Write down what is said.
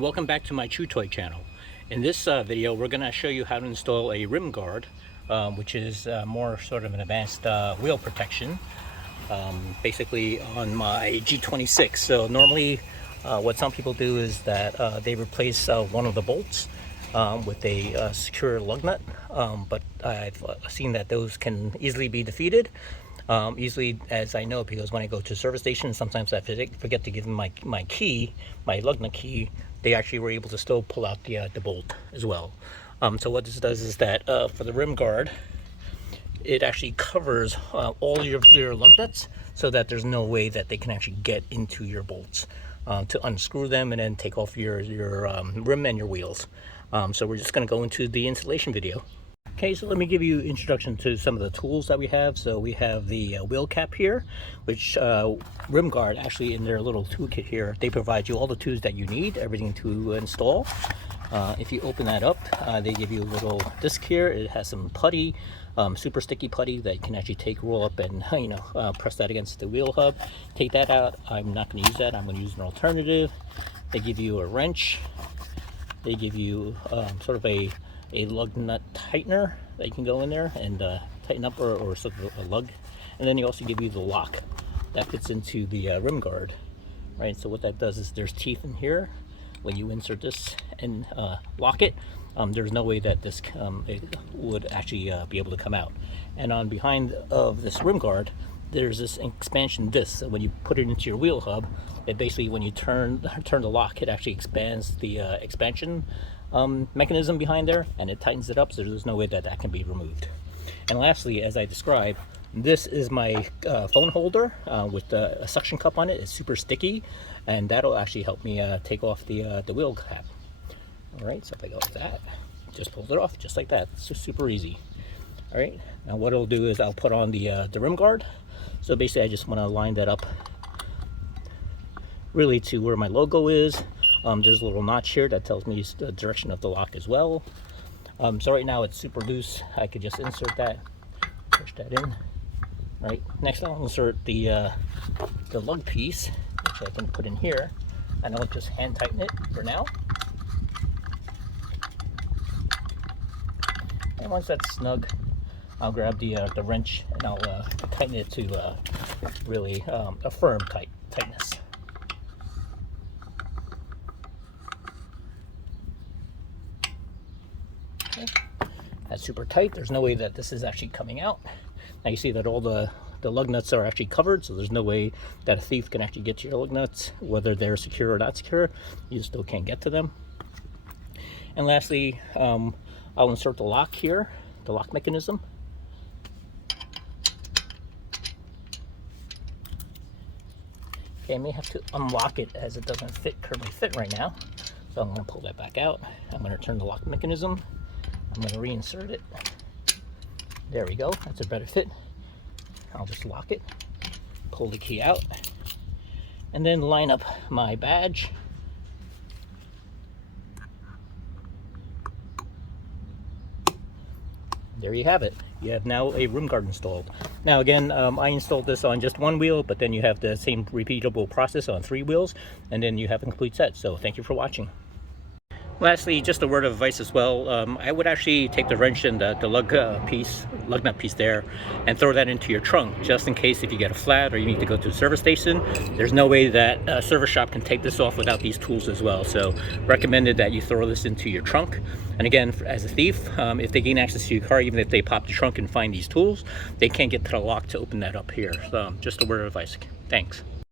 and welcome back to my Chew Toy channel. In this video we're going to show you how to install a RimGard, which is more sort of an advanced wheel protection, basically on my G26. So normally what some people do is that they replace one of the bolts with a secure lug nut, but I've seen that those can easily be defeated. Easily, as I know, because when I go to service station, sometimes I forget to give them my key, my lug nut key. They actually were able to still pull out the bolt as well. So what this does is that for the RimGard, it actually covers all your lug nuts so that there's no way that they can actually get into your bolts to unscrew them and then take off your rim and your wheels. So we're just going to go into the installation video. Okay, so let me give you introduction to some of the tools that we have. So we have the wheel cap here, which RimGard actually in their little toolkit here, they provide you all the tools that you need, everything to install. If you open that up, they give you a little disc here. It has some putty, super sticky putty that you can actually take, roll up, and press that against the wheel hub. Take that out. I'm not going to use that. I'm going to use an alternative. They give you a wrench. They give you sort of a lug nut tightener that you can go in there and tighten up or sort of a lug, and then they also give you the lock that fits into the RimGard, right? So what that does is there's teeth in here. When you insert this and lock it, there's no way that this it would actually be able to come out. And on behind of this RimGard, there's this expansion disc. So when you put it into your wheel hub, it basically, when you turn the lock, it actually expands the expansion mechanism behind there, and it tightens it up, so there's no way that can be removed. And lastly, as I described, this is my phone holder with a suction cup on it. It's super sticky, and that'll actually help me take off the wheel cap. All right, so if I go like that, just pull it off just like that. It's just super easy. All right, now what it'll do is I'll put on the RimGard. So basically I just want to line that up really to where my logo is. There's a little notch here that tells me the direction of the lock as well. So right now it's super loose. I could just insert that, push that in. Right. Next I'll insert the lug piece, which I can put in here, and I'll just hand tighten it for now. And once that's snug, I'll grab the wrench and I'll tighten it to really a firm tightness. Okay. That's super tight. There's no way that this is actually coming out. Now you see that all the lug nuts are actually covered, so there's no way that a thief can actually get to your lug nuts, whether they're secure or not secure. You still can't get to them. And lastly, I'll insert the lock here, the lock mechanism. Okay, I may have to unlock it as it doesn't currently fit right now. So I'm going to pull that back out. I'm going to turn the lock mechanism. I'm going to reinsert it. There we go. That's a better fit. I'll just lock it, pull the key out, and then line up my badge. There you have it. You have now a RimGard installed. Now again, I installed this on just one wheel, but then you have the same repeatable process on 3 wheels, and then you have a complete set. So thank you for watching. Lastly, just a word of advice as well. I would actually take the wrench and the lug nut piece there and throw that into your trunk, just in case if you get a flat or you need to go to a service station. There's no way that a service shop can take this off without these tools as well. So recommended that you throw this into your trunk. And again, as a thief, if they gain access to your car, even if they pop the trunk and find these tools, they can't get to the lock to open that up here. So just a word of advice. Thanks.